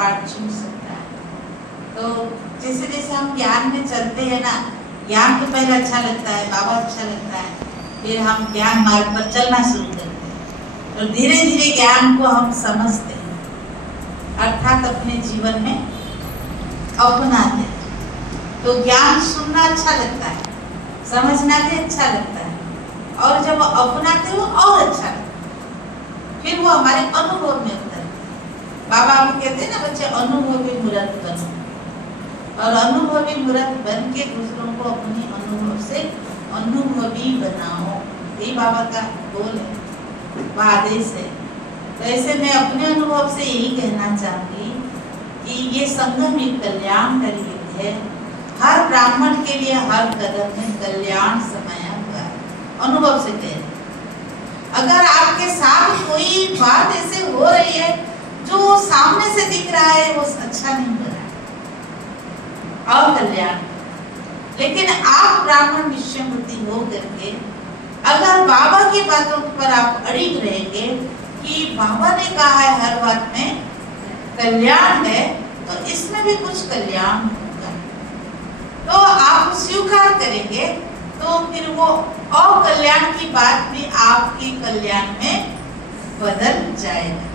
पाठ चुन सकता है। तो जैसे जैसे हम ज्ञान में चलते हैं ना, ज्ञान तो पहले अच्छा लगता है, बाबा अच्छा लगता है, फिर हम ज्ञान मार्ग पर चलना शुरू करते हैं और धीरे धीरे ज्ञान को हम समझते हैं, अर्थात अपने जीवन में अपनाते हैं। तो ज्ञान सुनना अच्छा लगता है, समझना भी अच्छा लगता है, और जब अपनाते हो और अच्छा लगता है, फिर वो हमारे अनुभव में उतरते हैं। बाबा हम कहते हैं ना बच्चे, अनुभवी मूर्त बनो, और अनुभवी मूर्त बन के दूसरों को अपने अनुभव से अनुभवी बनाओ। यही बाबा का गोल है, वह आदेश है। तो ऐसे मैं अपने अनुभव से यही कहना चाहूंगी कि ये संगम एक कल्याण का युग है। हर ब्राह्मण के लिए हर कदम में कल्याण समाया हुआ है। अनुभव से कह, अगर आपके साथ कोई बात ऐसे हो रही है जो सामने से दिख रहा है वो अच्छा नहीं हो रहा है, और कल्याण, लेकिन आप ब्राह्मण निश्चयमूर्ति हो करके अगर बाबा की बातों पर आप अड़िग रहेंगे कि बाबा ने कहा है हर बात में कल्याण है, तो इसमें भी कुछ कल्याण होगा, तो आप स्वीकार करेंगे, तो फिर वो अकल्याण की बात भी आपके कल्याण में बदल जाएगा।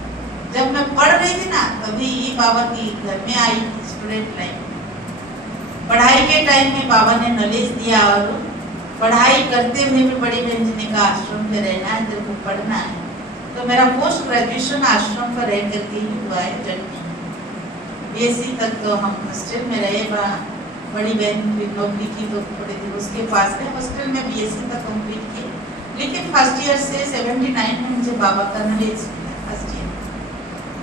जब मैं पढ़ रही थी ना, कभी ये बाबा की घर में आई स्टूडेंट लाइफ, पढ़ाई के टाइम में बाबा ने नॉलेज दिया, और पढ़ाई करते हुए भी बड़ी बहन जी ने कहा आश्रम में रहना है, तेरे को पढ़ना है। तो मेरा पोस्ट ग्रेजुएशन आश्रम पर रह करके ही हुआ है जर्नी। बीएससी तक तो हम हॉस्टल में रहे, बड़ी बहन की नौकरी की तो थोड़े दिन उसके पास में हॉस्टल में बीएससी तक कंप्लीट किए, लेकिन फर्स्ट ईयर से 79 में मुझे बाबा का नॉलेज फर्स्ट ईयर,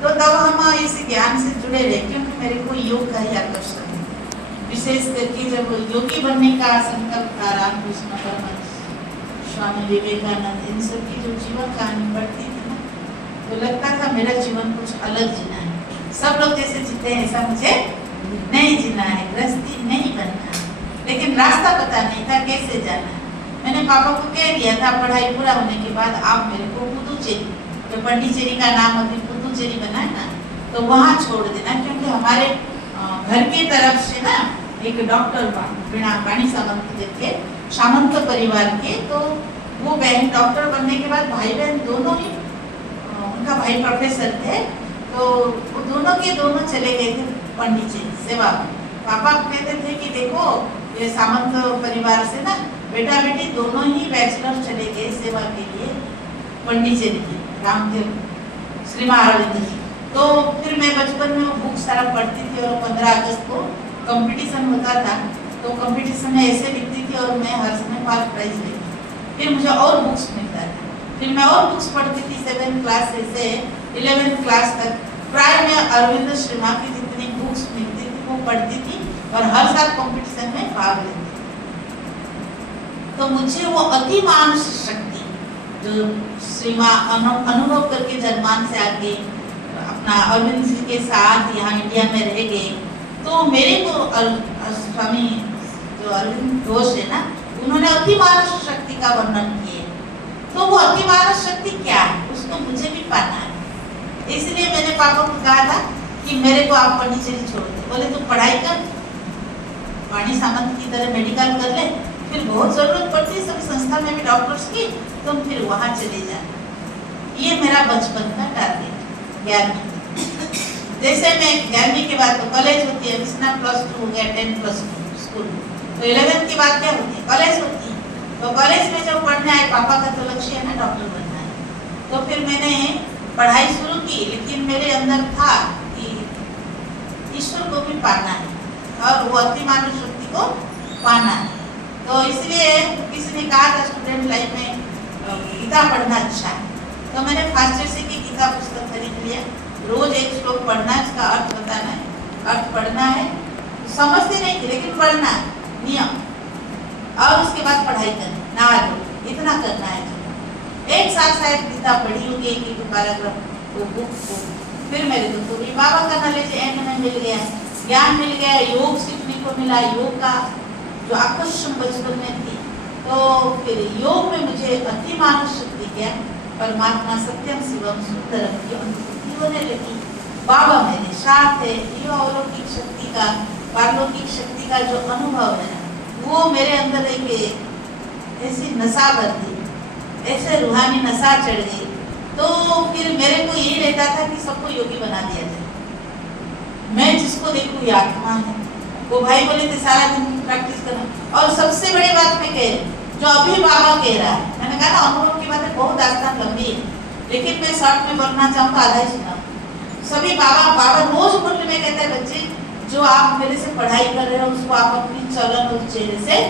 तो तब हम इस ज्ञान से जुड़े रहे, क्योंकि मेरे को योग का ही आकर्षण है, विशेष करके जब योगी बनने का संकल्प था, रामकृष्ण परमहंस, स्वामी विवेकानंद, इन सब की जो जीवन कहानी पढ़ती थी ना, तो लगता था मेरा जीवन कुछ अलग जीना है। सब लोग जैसे जीते हैं ऐसा मुझे नहीं जीना है, गृहस्थी नहीं बनना है, लेकिन रास्ता पता नहीं था कैसे जाना है। मैंने पापा को कह दिया था पढ़ाई पूरा होने के बाद आप मेरे को पुदुचेरी, जो पांडिचेरी का नाम अभी पुदुचेरी बना है ना, तो वहाँ छोड़ देना, क्योंकि हमारे घर की तरफ से ना एक डॉक्टर बिना पानी सामंत के सामंत परिवार के, तो वो बहन डॉक्टर बनने के बाद भाई बहन दोनों ही, उनका भाई प्रोफेसर थे, तो वो दोनों के दोनों चले गए थे पंडिचेरी सेवा में। पापा कहते थे कि देखो ये सामंत परिवार से ना बेटा बेटी दोनों ही बैचलर चले गए सेवा के लिए पंडिचेरी में, रामदेव श्री महाराज जी। तो फिर मैं बचपन में बुक सारा पढ़ती थी, और 15 अगस्त को कंपटीशन होता था, तो कंपटीशन में ऐसे लिखती थी और मैं हर समय फर्स्ट प्राइज लेती। फिर मुझे और बुक्स मिलता था, फिर मैं और बुक्स पढ़ती थी 7th क्लास से 11th क्लास तक। प्राय मैं अरविंद श्रीमा की जितनी बुक्स मिलती थी वो पढ़ती थी, और हर साल कंपटीशन में भाग लेती थी। तो मुझे वो अति मानस शक्ति जो श्रीमा अनुभव करके जर्मान से आके अपना अरविंद जी के साथ यहाँ इंडिया में रह गए, तो मेरे को स्वामी जो अरविंद घोष है ना, उन्होंने अति मानस शक्ति का वर्णन किए। तो वो अति मानस शक्ति क्या है, उसको मुझे भी पाना है। इसलिए मैंने पापा को कहा था कि मेरे को आप पांडिचेरी छोड़ दो। बोले तो पढ़ाई कर, पानी सामंत की तरह मेडिकल कर ले, फिर बहुत जरूरत पड़ती है सब संस्था में भी डॉक्टर्स की, तुम फिर वहाँ चले जाना। ये मेरा बचपन का टारगेट। 11वीं जैसे मैं 11वीं के बाद तो कॉलेज होती है, इसना +2 हो गया, 10+2 स्कूल, तो 11th के बाद क्या होती है, कॉलेज होती है। तो कॉलेज में जब पढ़ने आए, पापा का तो लक्ष्य है ना डॉक्टर बनना है, तो फिर मैंने पढ़ाई शुरू की, लेकिन मेरे अंदर था कि ईश्वर को भी पाना है और वो अति मानव शक्ति को पाना है। तो इसलिए किसी ने कहा था स्टूडेंट लाइफ में गीता पढ़ना अच्छा है, तो मैंने फास्टर से की गीता पुस्तक खरीद लिया। रोज एक श्लोक पढ़ना, इसका अर्थ बताना है, अर्थ पढ़ना है, समझते नहीं थे लेकिन पढ़ना है नियम, और उसके बाद पढ़ाई करनी, ना इतना करना है। एक साथ शायद गीता पढ़ी होगी, एक पैराग्राफ वो बुक को, फिर मेरे को तो बाबा का नॉलेज एंड में मिल गया, ज्ञान मिल गया, योग सीखने को मिला, योग का जो आकर्षण बचपन में थी, तो फिर योग में मुझे अति मानव शक्ति क्या, परमात्मा सत्यम शिवम सुंदरम की अनुभूति होने लगी। बाबा मेरे साथ है। ये अलौकिक शक्ति का, पारलौकिक शक्ति का जो अनुभव है वो मेरे अंदर एक ऐसी नशा भर दी, ऐसे रूहानी नशा चढ़ गई। तो फिर मेरे को यही रहता था कि सबको योगी बना दिया जाए। मैं जिसको देखूं ये आत्मा है। वो भाई बोले थे सारा दिन प्रैक्टिस करना। और सबसे बड़ी बात मैं कह रही, जो अभी बाबा कह रहा है, मैंने कहा ना अनुभव की बातें बहुत आसान लंबी है, लेकिन मैं शॉर्ट में बोलना चाहूँ तो आधा ही सुना। सभी बाबा रोज मुरली में कहते हैं, बच्चे जो आप मेरे से पढ़ाई कर रहे हो उसको आप अपनी चलन और चेहरे से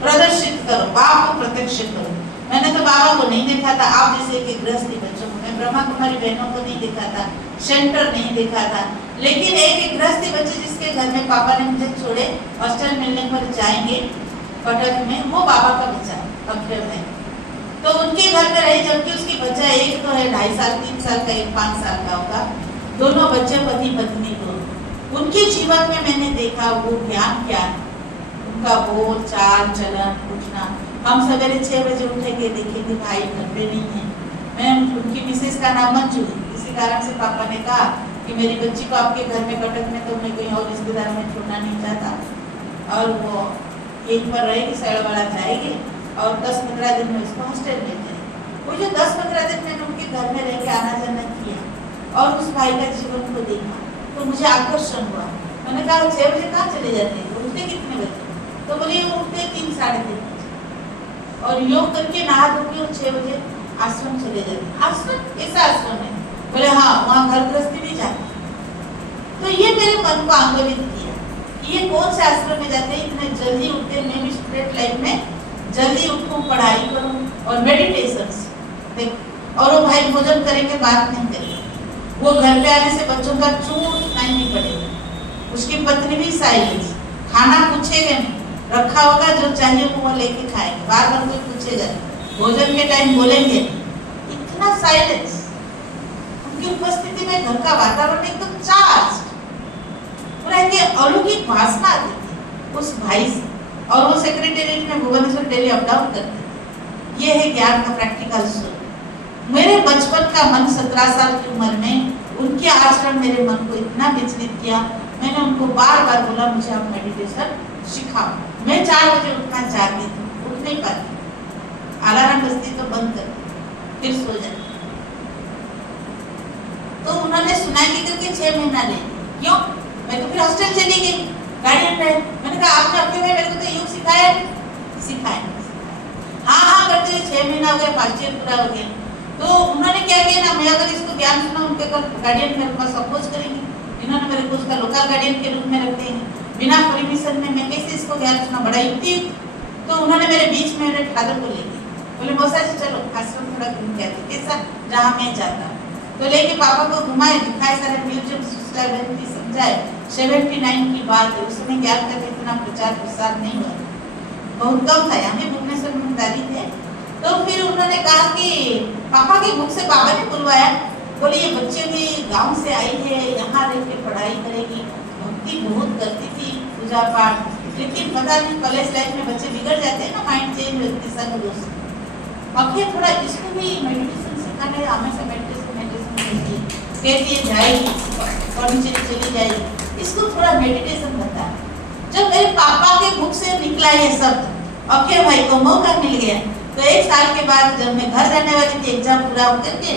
प्रदर्शित करो, बाप को प्रत्यक्ष करो। मैंने तो बाबा को नहीं देखा था, आप जैसे कि गृहस्थी बच्चों को, मैं ब्रह्मा कुमारी बहनों को नहीं देखा था, सेंटर नहीं देखा था, लेकिन एक गृहस्थी बच्चे जिसके घर में पापा ने मुझे छोड़े, हॉस्टल मिलने पर जाएंगे कटक में, वो बाबा का बच्चा अक्षय है। तो उनके घर में रही, जबकि उसकी बच्चा एक तो है 2.5 साल 3 साल का, एक 5 साल का होगा। दोनों बच्चे पति पत्नी को उनके जीवन में मैंने देखा वो ज्ञान क्या है, उनका बोल चाल चलन उठना। हम सवेरे 6 बजे उठेंगे, देखेंगे भाई घर पे नहीं है। मैं उनकी मिसेस का नाम मंजू, इसी कारण से पापा ने कहा कि मेरी बच्ची को आपके घर में कटक में तो मैं कहीं और रिश्तेदार में छोड़ना नहीं चाहता, और वो यहीं पर रहेगी, सड़वाड़ा जाएगी और 10-15 दिन में उसको हॉस्टल में जाएगी। वो जो 10-15 दिन मैंने उनके घर में रह के आना जाना किया और उस भाई का जीवन को देखा तो मुझे आकर्षण हुआ। मैंने कहा 6 बजे कहाँ चले जाते हैं, उठते कितने बजे? तो बोले वो उठते 3-3:30 बजे और योग करके नहा धो के 6 बजे आश्रम चले जाते। आश्रम ऐसा आश्रम है? बोले हाँ, वहाँ घर गृहस्थी भी जाते। तो ये मेरे मन को आंदोलित किया कि ये कौन से आश्रम में जाते हैं, इतने जल्दी उठते। मैं भी स्टूडेंट लाइफ में जल्दी उठूं, पढ़ाई करूं और मेडिटेशंस देख। और वो भाई भोजन करेंगे, बात नहीं करेंगे, वो घर पे आने से बच्चों का चूट नहीं पड़ेगा। उसकी पत्नी भी साइलेंस, खाना पूछेगा नहीं, रखा होगा जो चाहिए वो लेके खाएंगे, बार बार कोई पूछेगा। भोजन के टाइम बोलेंगे, इतना साइलेंस। उनकी उपस्थिति में घर का वातावरण एकदम चार्ज, पूरा एक अलौकिक वासना आती थी उस भाई से। और वो सेक्रेटेरिएट में भुवनेश्वर डेली अप डाउन करते थे। ये है ज्ञान का प्रैक्टिकल सोच। मेरे बचपन का मन 17 साल की उम्र में उनके आचरण मेरे मन को इतना विचलित किया। मैंने उनको बार बार बोला मुझे आप मेडिटेशन सिखाओ। मैं 4 बजे उठना चाहती थी, उठ नहीं पाती, अलार्म बजती तो बंद कर फिर सो जाती। तो उन्होंने सुनाई करके 6 महीना ले। क्यों? मैं तो फिर हॉस्टल चली गई, गार्डियन रहे। मैंने कहा आपने अपने में मेरे को तो योग सिखाया हाँ करते हुए 6 महीना हो गया, 5 ईयर पूरा हो गया। तो उन्होंने क्या किया ना, मैं अगर इसको ज्ञान सुना उनके गार्डियन मेरे पास अपोज करेंगे, इन्होंने मेरे को उसका लोकल गार्डियन के रूप में रख देंगे बिना परमिशन में। मैं कैसे इसको ज्ञान सुना, बड़ा युक्ति। तो उन्होंने मेरे बीच में मेरे फादर को ले गए, बोले मौसा जी चलो आश्रम थोड़ा घूम के आते, कैसा जहाँ मैं जाता। तो लेके पापा को घुमाए, दिखाए, सारे म्यूजियम समझाए। 79 की बात है, उस समय ज्ञान का इतना प्रचार प्रसार नहीं हुआ, बहुत कम था। यहाँ भुवनेश्वर में दादी थे। तो फिर उन्होंने कहा कि पापा के मुख से बाबा ने बुलवाया, बोले ये बच्चे भी गांव से आई है, यहाँ रह के पढ़ाई करेगी, भक्ति बहुत करती थी, पूजा पाठ, लेकिन पता नहीं कॉलेज लाइफ में बच्चे बिगड़ जाते हैं ना, माइंड चेंज होती है सब दोस्त। आखिर थोड़ा इसको भी मेडिटेशन सिखाने, हमेशा मेडिटेशन कहती है जाएगी और नीचे चली जाएगी, इसको थोड़ा मेडिटेशन बता। जब मेरे पापा के मुख से निकला ये शब्द, अक्षय भाई को मौका मिल गया। तो 1 साल के बाद जब मैं घर जाने वाली थी एग्जाम पूरा होकर के,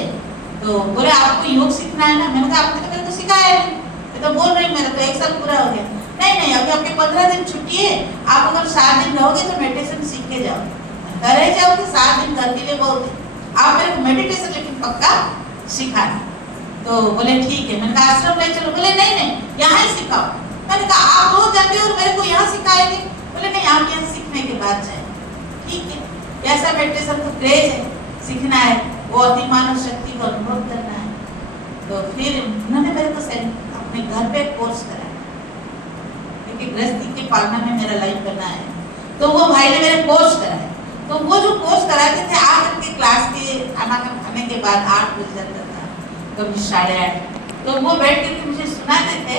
तो बोले आपको योग सीखना है ना। मैंने कहा आपने तो मेरे को सिखाया नहीं, मैं तो बोल रही, मेरा तो 1 साल पूरा हो गया। नहीं अभी आपके 15 दिन छुट्टी है, आप अगर 7 दिन रहोगे तो मेडिटेशन सीख के जाओ। घर जाओ तो 7 दिन घर के लिए बहुत है, आप मेरे को मेडिटेशन लेकिन पक्का सिखाना। तो बोले ठीक है। मैंने कहा आश्रम ले चलो, बोले नहीं यहाँ ही सिखाओ। मैंने कहा आप रोज जाते हो और मेरे को यहाँ सिखाएंगे? बोले नहीं, आप यहाँ सीखने के बाद जाए। ठीक है, कैसा मेडिटेशन तो क्रेज है, सीखना है, वो अतिमानव शक्ति को अनुभव करना है। तो फिर उन्होंने मेरे को अपने घर पे कोर्स कराया, क्योंकि गृहस्थी के पालना में मेरा लाइफ करना है। तो वो भाई ने मेरे कोर्स कराया। तो वो जो कोर्स कराते थे, आकर के क्लास के खाने के बाद 8 बज जाता था, कभी 8:30। तो वो बैठ करके मुझे सुनाते थे,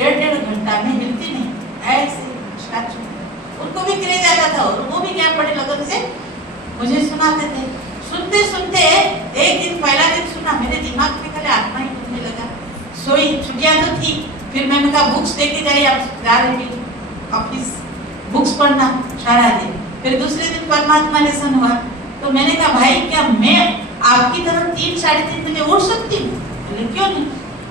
1.5 घंटा में हिलती नहीं, ऐसे उनको भी क्रेज आता था और वो भी क्या बड़े लगन से मुझे सुनाते थे। सुनते सुनते एक दिन, पहला दिन सुना, मेरे दिमाग में खाली आत्मा ही घूमने लगी। छुट्टियां तो थी, फिर मैंने कहा बुक्स लेके जाइए, आप जा रही थी ऑफिस, बुक्स पढ़ना सारा दिन। फिर दूसरे दिन परमात्मा लेसन हुआ, तो मैंने कहा भाई क्या मैं आपकी तरह 3 साढ़े 3 बजे उठ सकती हूँ? बोले क्यों नहीं।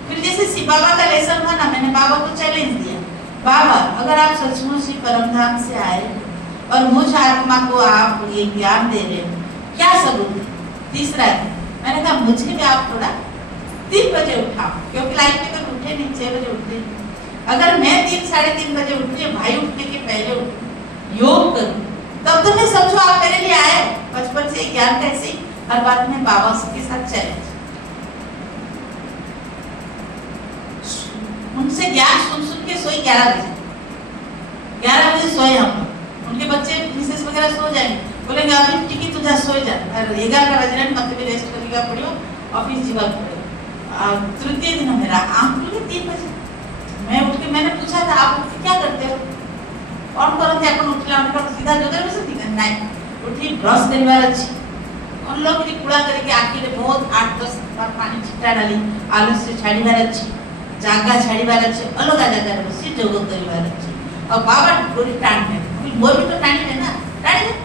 फिर जैसे शिव बाबा का लेसन हुआ ना, मैंने बाबा को चैलेंज दिया, बाबा अगर आप सचमुच ही परमधाम से आए और मुझ आत्मा को आप ये ज्ञान दे रहे हो, क्या सबूत है? तीसरा है, मैंने कहा मुझे भी आप थोड़ा 3 बजे उठाओ, क्योंकि लाइफ में कभी उठे नहीं, 6 बजे उठते नहीं। अगर मैं 3 साढ़े 3 बजे उठती, भाई उठने के पहले उठूं, योग करूं, तब तो मैं समझो आप मेरे लिए आए। बचपन से ज्ञान कैसे ही हर बात में बाबा के साथ चैलेंज, उनसे ज्ञान सुन सुन के सोई 11 बजे सोए हम लोग। उनके बच्चे मिसेस वगैरह सो जाएंगे, बोलेंगे अभी टिकी तुझा सो जा, 11 बजे मत भी रेस्ट करेगा पड़ियो, ऑफिस जीवा पड़ेगा। तृतीय दिन मेरा आंख खुली 3 बजे, मैं उठ के मैंने पूछा था आप उठ के क्या करते हो? कौन करते अपन उठला उनका सीधा जोगर में से नहीं उठी, ब्रश करिवार अछि, उन लोग की कूड़ा करके आखी रे बहुत 8-10 बार पानी छिटा डाली, आलू से छाड़ीबार अछि, जागा छाड़ीबार अछि, अलग जगह रे बसी जोग करिवार अछि। और बाबा पूरी टाण है, मोर भी तो टाणी है ना, टाणी है।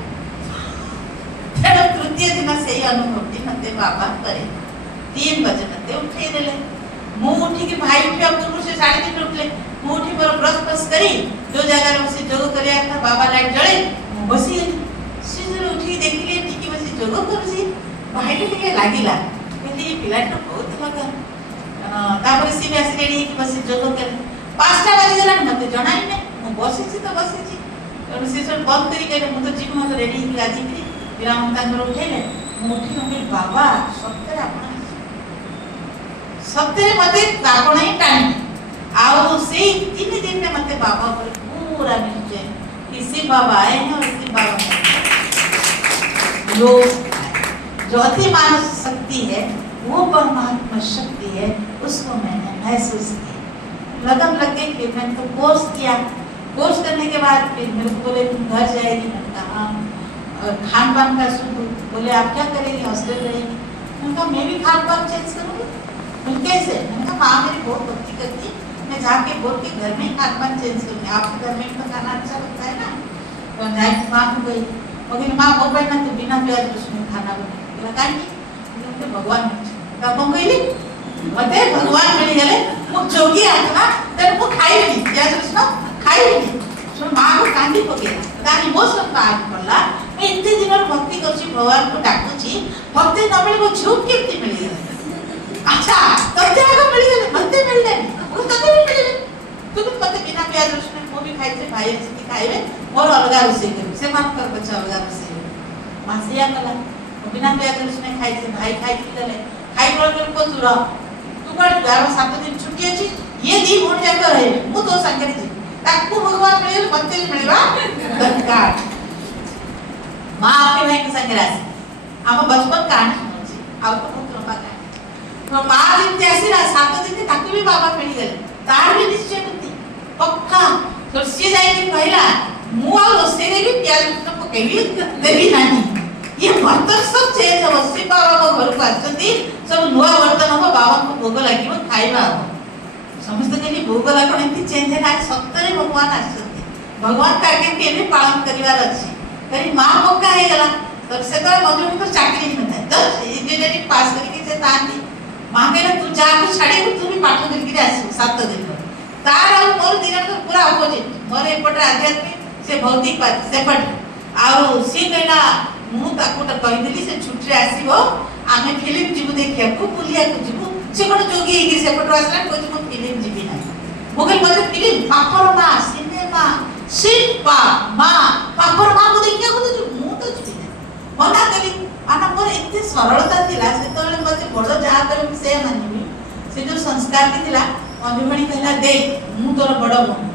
फिर तृतीय दिन से ही अनुभूति मते बाबा करे 3 बजे मते उठे देले। मुंह उठी के भाई उठिया पूर्व से 3:30 उठले, मुंह उठी पर ब्रश बस करी, जो जगह रे बसी जोग करिया था, बाबा लाइट जळे, बसी सीधे उठी देखिले टिकी बसी जोग करसी, भाई टिके लागिला, कहली ये पिला तो बहुत लगा। तापर सी भी आसी रेडी कि बसी जोग करे, 5टा बजे गला मते जणाई ने, मु बसी छी तो बसी छी, और से सब बंद करी कहले मु तो जीव मत रेडी कि आजी करी, पिला हम तांकर उठेले, मु उठी कहली बाबा सत्य आपण सत्य मते आपण ही टाणी आउ से 3 दिन में मते बाबा पर पूरा निश्चय कि शिव बाबा आए हैं और शिव बाबा जो अति मानव शक्ति है वो परमात्मा शक्ति है, उसको मैंने महसूस किया। लगन लग गई, फिर मैंने तो कोर्स किया, कोर्स करने के बाद फिर मेरे को बोले तुम घर जाएगी, मैंने कहा हाँ। खान पान का शुरू, बोले आप क्या करेंगे, हॉस्टल रहेंगी? मैंने कहा मैं भी खान पान चेंज करूँगी। कैसे? मैंने कहा माँ मेरी बहुत भक्ति करती, मैं जाके बोल के घर में ही खान पान चेंज करूँगी, आपके घर में तो खाना अच्छा लगता है ना। तो जाके माँ को गई, मगर माँ हो गई ना तो बिना प्याज लहसुन खाना बने कहीं भगवान तब गई मते भगवान मिल गए, मु जोगी आत्मा तर मु खाइबी प्याज लहसुन खाइबी। सो माँ को कांदी पकेला, तानी मो सब आज पड़ला, मैं इतने दिन भक्ति करछि, भगवान को डाकुछि, भक्ति न मिले वो झूठ केमती मिल गए? अच्छा तते आगे मिल गए, मते मिल गए, वो तते भी मिल गए। तुम मते बिना प्याज लहसुन को भी खाइते, भाई से खाइबे, मोर अलगा रोसे कर से मान कर बच्चा अलगा रोसे मासिया कला बिना प्याज लहसुन खाइते, भाई खाइ दिले खाइ बोल को तू कर 7 दिन छुट्टी अछि, ये दी मोट जाकर रहे मु तो संगे जी ताकू भगवान मिले मते मिलवा दरकार। मां आपके भाई के संगे रासी हम बचपन कहानी सुनछि, आ तो बहुत लंबा कहानी। तो मां दिन जैसी रा 7 दिन ताकू भी बाबा मिल गए, तार भी निश्चय होती पक्का। तो सी जाई कि कहला मु आ रोसे रे भी प्याज लहसुन को केली देबी नाही, ये बर्तन सब चेंज हो, शिव बाबा को घर को आछती, सब नुआ बर्तन हो, बाबा को भोग लागिवो खाइबा हो, समस्त के भोग लागण एंती चेंज है। आज सत्तरे भगवान आछती, भगवान का आज्ञा के भी पालन करिवार अछि। तरी मां पक्का हे गला, तो से तो मजूरी तो चाकरी न था, तो इंजीनियरिंग पास करके से तांती मां कहला तू जा को छाड़ी तू भी पाठ करके आसी 7 दिन तार और मोर दिन तो पूरा अपोजिट, मोर एपट आध्यात्मिक से भौतिक बात से पट आ सी कहला मु ताको त कहिदली से छुट्टी आसीबो, आमे फिल्म जिबु देखिया को बुलिया को जिबु, से कोन जोगी हेगी से पट आसला को जिबु फिल्म जिबि ना मोगल मते फिल्म पापर मा सिनेमा शिल्पा मा पापर मा को देखिया को तो मु तो जिबि ना मना कली आना मोर इतनी सरलता थिला से तोले मते बड़ जा कर से मानिबी से जो संस्कार की थिला अनुमणि कहला देख मु तोर बड़ बन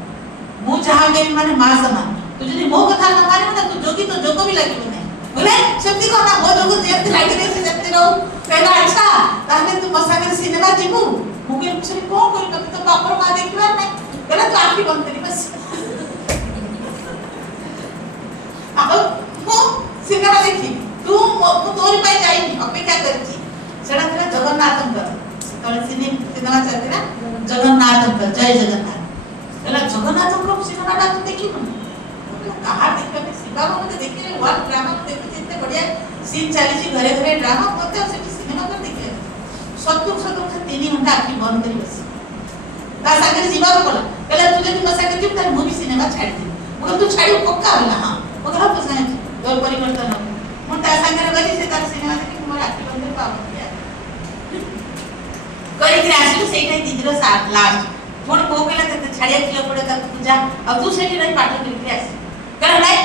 मु जहां गई माने मा समान, तू जदी मो कथा न माने ना तू जोगी तो जोग भी लागिबो ना बोले सेमती को ना वो जोग जेमती लागी रे से जेमती रहू कहला अच्छा ताने तू मसागर सिनेमा जिबू मुके से को कोई कभी तो पापर मा देखिबा ना कहला तू आखी बंद करी बस अब मो सिनेमा देखी तू तोरी पाई जाई अपेक्षा करची सेडा तेरा जगन्नाथंकर तळे सिनेमा चलते ना जगन्नाथ जय जगन्नाथ कहला जगन्नाथ को सिनेमा ता देखिबो कहा देखबे शिवा को देखिले वन ड्रामा देखि इतने बढ़िया सीन चली छी घरे घरे ड्रामा करते से सिनेमा को देखिले सत्तु सत्तु 3 घंटा आखि बंद करी बस ता सागर शिवा को बोला कहला तू जदी मसा के चुप त मूवी सिनेमा छाड़ दे बोला तू छाड़ी पक्का होला हां बोला तो साथ दो परिवर्तन हो ता सागर गली से तार सिनेमा देखि मोर आखि बंद कर पाबो करी के आसिलु सेटा दीदी रो लास्ट फोन को केला त छाड़िया किलो पड़े त पूजा अब तू सेठी रही पाठ करके आसी कहला नहीं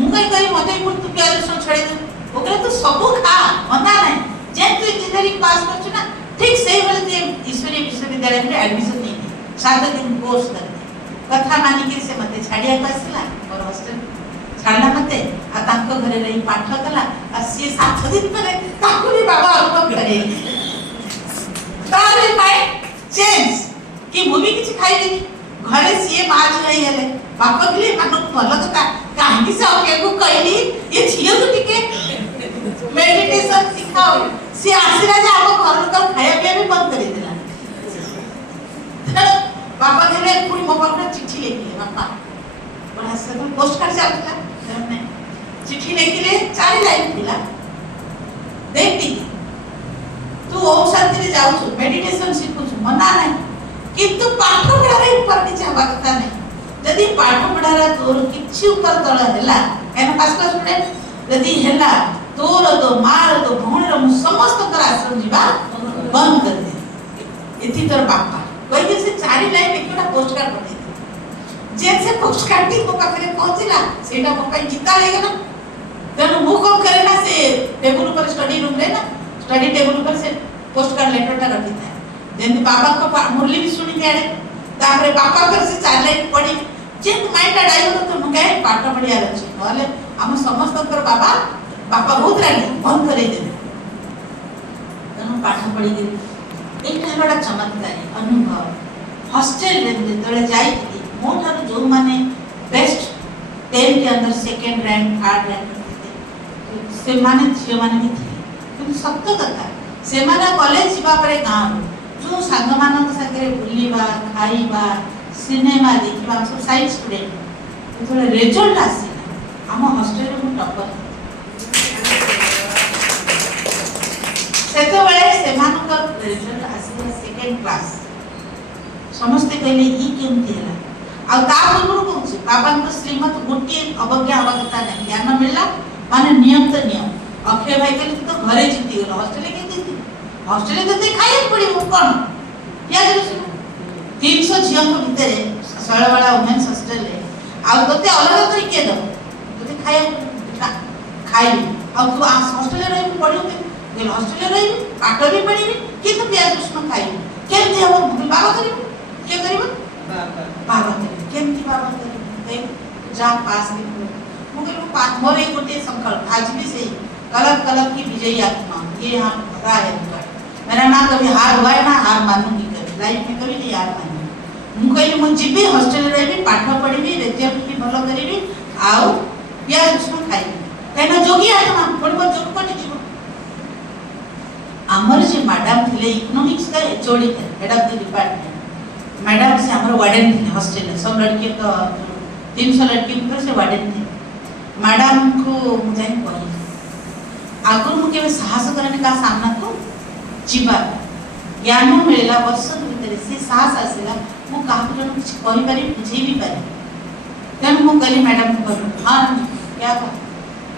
मु कई करी मते पुर तू प्याज रसुन छाड़ी दे ओकरे तो सब खा मना नहीं जे तू इंजीनियरिंग पास करछु ना ठीक सही बोले ते ईश्वरीय विश्वविद्यालय में एडमिशन नहीं 7 दिन कोर्स कर कथा मानी के से मते छाड़िया को आसिला और हॉस्टल छाड़ला मते आ ताको घरे रही पाठ कला आ से 7 दिन पर ताको भी बाबा अनुभव करे तारे माइंड चेंज कि मूवी किछि खाइबे घरे सीए माज रही हेले बाप के लिए मानो भलो कथा काहे से ओके को कहली ये छियो तो टिके मेडिटेशन सिखाओ से आसीरा जे आप घर लोग खाया पिया भी बंद कर देला बापा ने पूरी मो पर चिट्ठी लिखले बापा बड़ा से पोस्ट कार्ड चलता हमने चिट्ठी लिखले 4 लाइन थिला देखती तू ओम शांति रे जाऊ छु मेडिटेशन सिखु छु मना नहीं किंतु पाठ पढ़ा रे ऊपर नीचे हवा कथा नहीं यदि पाठ पढ़ा रे तोर किछि ऊपर तळ हैला एन पास क्लास स्टूडेंट यदि हैला तोर तो मार तो भौण रो समस्त कर आश्रम जीवा बंद कर दे इति तोर बापा कोई के से 4 लाइन लिखिना पोस्ट कार्ड पठे जे से पोस्ट कार्ड टी को पाखरे पहुंचला सेटा को पई जीता ले गेला तेनु मु को करे ना से टेबल ऊपर स्टडी रूम रे ना स्टडी टेबल ऊपर से पोस्ट कार्ड लेटर टा रखी था जेंति बाबा को मुरली भी सुनी दियाड़े तापरे बापा पर से 4 लाइन पढ़ी जेंति माइंड डाइव तो मुके पाठ पढ़िया अछि नले हम समस्त कर बाबा बहुत रानी बंद करे दे तनु पाठ पढ़ी दे एटा बड़ा चमत्कारी अनुभव हॉस्टल रे तळे जाई थी मोठार जो माने बेस्ट 10 के अंदर सेकंड रैंक थर्ड रैंक से माने झियो माने भी थी किंतु सत्य कथा से माने कॉलेज जीवा परे गांव जो संग मानक संगे बुलीबा खाइबा सिनेमा देखिबा सब साइंस स्टूडेंट थोड़ा रिजल्ट आसीला हम हॉस्टल रे टॉपर सेतो बेले से मानक रिजल्ट आसीला सेकंड क्लास समस्त कहले ई केमती हला आ ता पूर्व कहूछ बाबा को श्रीमत गोटी अवज्ञा हवा कथा नहीं ज्ञान मिलला माने नियम तो नियम अक्षय भाई कहले तो घरे जीती गेल हॉस्टल के जीती हॉस्टल तो खाई पड़ी कोन या 300 झियो को भीतर सळवाला वुमेन्स हॉस्टल रे आ तोते अलग करी के दो तोते खाई आ तू आ हॉस्टल रे पढ़ियो के हॉस्टल रे पाठ भी पढ़ी कि तो प्याज रसुन खाई केमती हम बाबा करी के करिबो बाबा करी केमती बाबा करी जा पास के मुके मोरे गोटे संकल्प आज भी से कलक कलक की विजयी आत्मा ये हम भरा है मेरा नाम कभी हार हुआ है ना हार मानूंगी कभी लाइफ में कभी नहीं हार मानूंगी मु कहली मु जीबी हॉस्टल रे भी पाठ पढ़ी रिजल्ट भी भलो करी आउ प्याज रसुन खाई कहना जोगी आत्मा पड़बो जोग पटी जीव हमर जे मैडम थिले इकोनॉमिक्स का एचओडी थे head of the department madam से हमर वार्डन थे हॉस्टल में सब लड़कियों का 300 लड़कियों पर से वार्डन थे मैडम को मुझे कही आगुर मुके साहस करने का सामना को जीवा ज्ञान मिलला वर्ष भीतर से साहस आसेला मु काहु जन कुछ कहि पारि बुझे भी पारि तन मु कहली मैडम को हां क्या कहा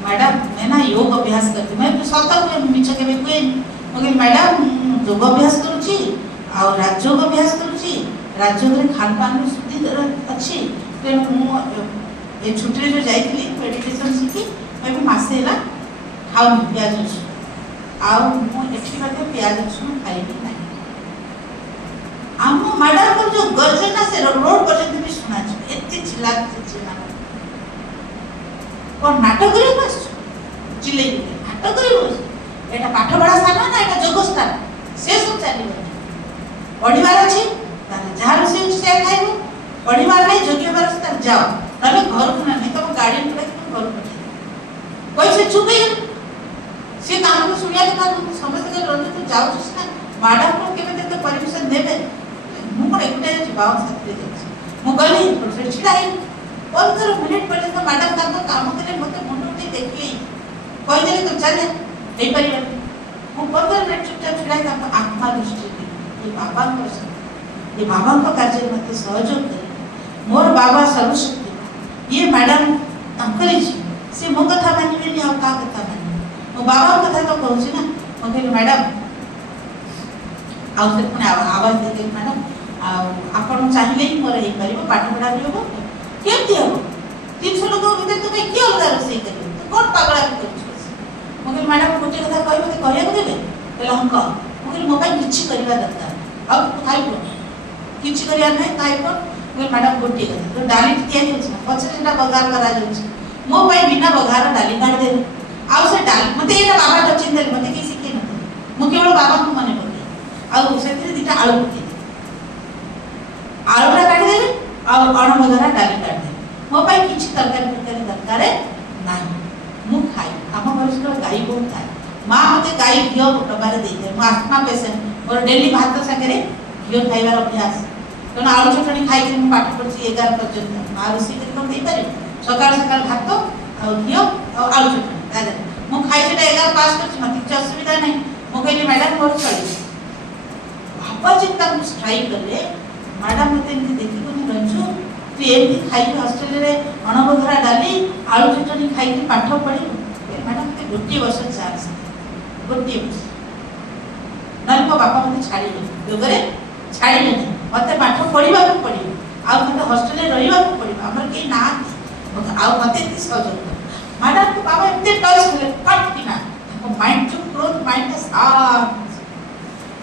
मैडम मैं ना योग अभ्यास करती मैं तो सतत मिछ के भी कोई मगर मैडम योग अभ्यास करूची और राजयोग अभ्यास करूची राजयोग रे खान पान में शुद्धि अच्छी तो मु ए छुट्टी जो जाइली मेडिटेशन सीखी मैं भी मासे हैला खाऊ प्याज रसुन आउ मु एठी मते प्याज रसुन खाइबी नहीं हम मैडम को जो गर्जना से रोड पर्यंत भी सुना छ एते चिल्ला चिल्ला कोन नाटक करे बस चिल्ले नाटक करे बस एटा पाठ पढ़ा स्थान ना एटा जोग स्थान से सब चली पढ़िबार अछि ताले जहार से खाइबो पढ़िबार नहीं जोग्य बार से जाओ तबे घर को नहीं तो गाड़ी में तुम घर पठे कोई से चुप ही से काम को सुनिया तो समझ के रोज तो जाओ ना मैडम को केबे तो परमिशन देबे मु को एकटे बाबा साथी दे मु गली प्रोफेसर छिड़ाई 15 मिनिट पर्यंत मैडम ताको काम करे मते मुंडुटी देखली कहि देले तुम चले ए परिवार मु 15 मिनिट चुपचाप छिड़ाई ताको आत्मा दृष्टि दी ये बाबा को कार्य मते सहयोग करे मोर बाबा सर्वशक्ति ये मैडम अंकल जी से मो कथा मानिबे नि आ का कथा मानि मो बाबा कथा तो कहूची ना मो कहले मैडम आ से पुणे आवाज देके मैडम आपण चाहिए ही मोर हे करिवो पाठ पढ़ा भी हो केमती हो 300 लोग भीतर तुम के अलग रोसई करियो तो कोन पागला भी करू मो कहले मैडम कोटे कथा कहि मते कहिया को देबे कहले हम कह मो कहले मो भाई किछि करबा दरकार अब खाइबो किछि करिया नै खाइबो मो मैडम कोटे कथा तो डाली तिया होछ पछे सेटा बगार करा जाउछ मो भाई बिना बगार डाली काट दे आ से डाली मते एटा बाबा टचिन दे मते की सिखे न मो केवल बाबा को माने पके आ सेतिर दिटा आलू पके आलूटा काट दे आ अण बगार डाली काट दे मो भाई किछि तरकारी दरकार नाही मु खाई हम परिस्थिति गाई बहुत खाए मां मते गाई घियो डबारे दे दे मो आत्मा पेशेंट और डेली भात संगे घियो खाइबार अभ्यास तो आलू चटनी खाई के पाठ पढ़ी 11 पर्यंत मां रोसी के कोन दे पारे सकाळ सकाळ भात और घियो और आलू चटनी दादा मु खाई सेटा 11 पास करछि मते किछ असुविधा नहीं मु कहली मैडम मोर चली बाबा चिंता मु स्ट्राइक करले मैडम मते इनके देखि कोनी रंजू तू एमती खाई हॉस्टल रे अणबघरा डाली आलू चटनी खाई के पाठ पढ़ी मैडम मते गोटी वर्ष चार्ज गोटी वर्ष नल को बापा मते छाड़ी दोगरे छाड़ी नहीं मते पाठ पढ़ीबा को पड़ी आ मते हॉस्टल रे रहिबा को पड़ी हमर के ना आ मते ती सहयोग मैडम को बाबा एते टच होले कट की ना माइंड टू ग्रोथ माइंड सा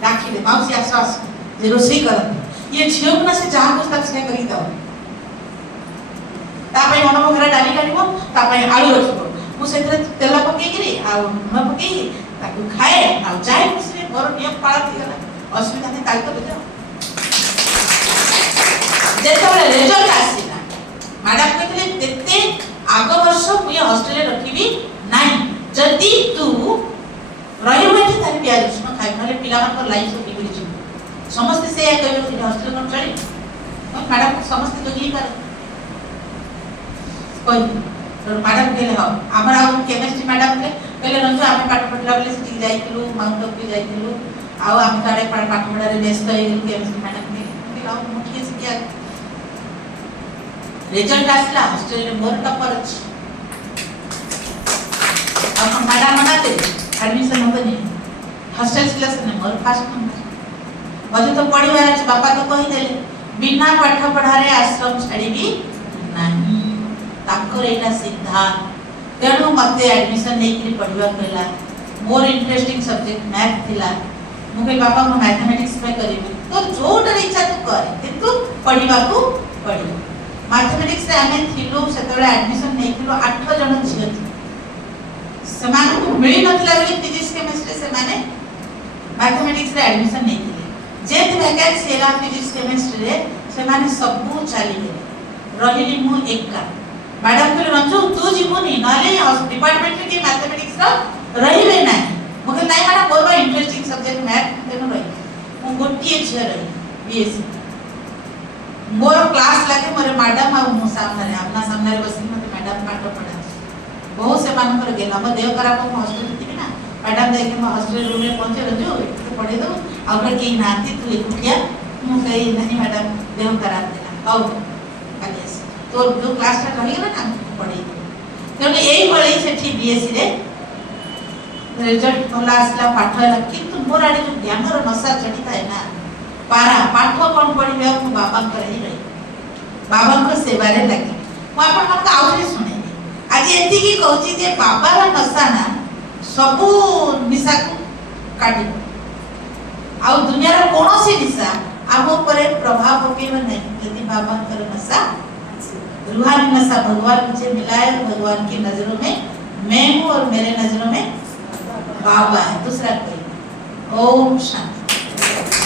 राखी दे माउसी आसवास जे रोसई कर ये झियो ना से जहां को तक से करी दो ता पई अणबघरा डाली काढिबो ता पई आलू रखिबो मु सेतरे तेल पके गिरी आ न पके ताकू खाए आ जाय कुसरे मोर नियम पाळती गला असुविधा नहीं ताई तो बुझो जेतबे रिजल्ट आसीला मैडम कहले तेते आगो वर्ष मु ये हॉस्टल रे रखिबी नाही जदी तू रहिबे त तारी प्याज रसुन खाइ नले पिला मन को लाइफ से बिगड़ी छी समस्त से कहबे कि हॉस्टल न चली मैडम समस्त जोगी कर कोई तो मैडम कहले हो हमरा केमिस्ट्री मैडम कहले रंजू आमे पाठ पढ़ला बेले सिटी जाइतिलु माउंट ऑफ पे जाइतिलु आ आम तारे पाठ पढ़ा रे व्यस्त होई केमिस्ट्री मैडम कहले आ मुठिए से क्या रिजल्ट आसला हॉस्टल रे मोर टॉपर अछि अब मैडम मनाते एडमिशन होते नहीं हॉस्टल सिलेक्शन मोर फास्ट नंबर बजे तो पढ़िबार अछि बापा तो कहि देले बिना पाठ पढ़ा रे आश्रम छाड़ीबी नाही ताकर एटा सिद्धांत तेणु मते एडमिशन नहीं करी पढ़िबा कहला मोर इंटरेस्टिंग सब्जेक्ट मैथ थिला मुके बाबा को मैथमेटिक्स में करिबी तो जोटर इच्छा तो करे किंतु पढ़िबा को पढ़ी मैथमेटिक्स रे हमें थिलु सेतबे एडमिशन नहीं थिलु 8 जन झियो थी समान को मिली नथला बेली फिजिक्स केमिस्ट्री से माने मैथमेटिक्स रे एडमिशन नहीं थिले जेत वैकेंसी एला फिजिक्स केमिस्ट्री रे से माने सबु चाली गेले रहिली मु एका मैडम को रंजू तू जीवनी नाले डिपार्टमेंट के मैथमेटिक्स रा रहिबे नाही मके नाही माने मोर इंटरेस्टिंग सब्जेक्ट मैथ तेनो रही मु गोटिए छ रही बीएससी मोर क्लास लागे मोर मैडम आ मो सामने अपना सामने बसी मते मैडम पाठ पढ़ा बहुत से मान कर गेला म देह खराब को हॉस्टल थी ना मैडम देखे म हॉस्टल रूम में पहुंचे रंजू तो पढ़े दो अगर के नाती तू एकुटिया मु कही नहीं मैडम देह खराब देला आओ आदेश तो जो क्लास टा रही ना हम पढ़े तेणु यही भली सेठी बीएससी रे रिजल्ट भला आसला पाठ हला किंतु मोर आडे जो ज्ञान रो नशा चढ़ी थाए ना पारा पाठ कोन पढ़िबे मु बाबा कर ही रही बाबा को सेवा रे लगी मु आपन मन को आउरी सुने आज एति की कहूची जे बाबा रा नशा ना सबु निशा को काटी आ दुनिया रो कोनोसी निशा आमो परे प्रभाव पकेबे नहीं यदि बाबा कर नशा रूहानी नशा भगवान मुझे मिलाए भगवान की नजरों में मैं हूँ और मेरे नजरों में बाबा है दूसरा कोई ओम शांति।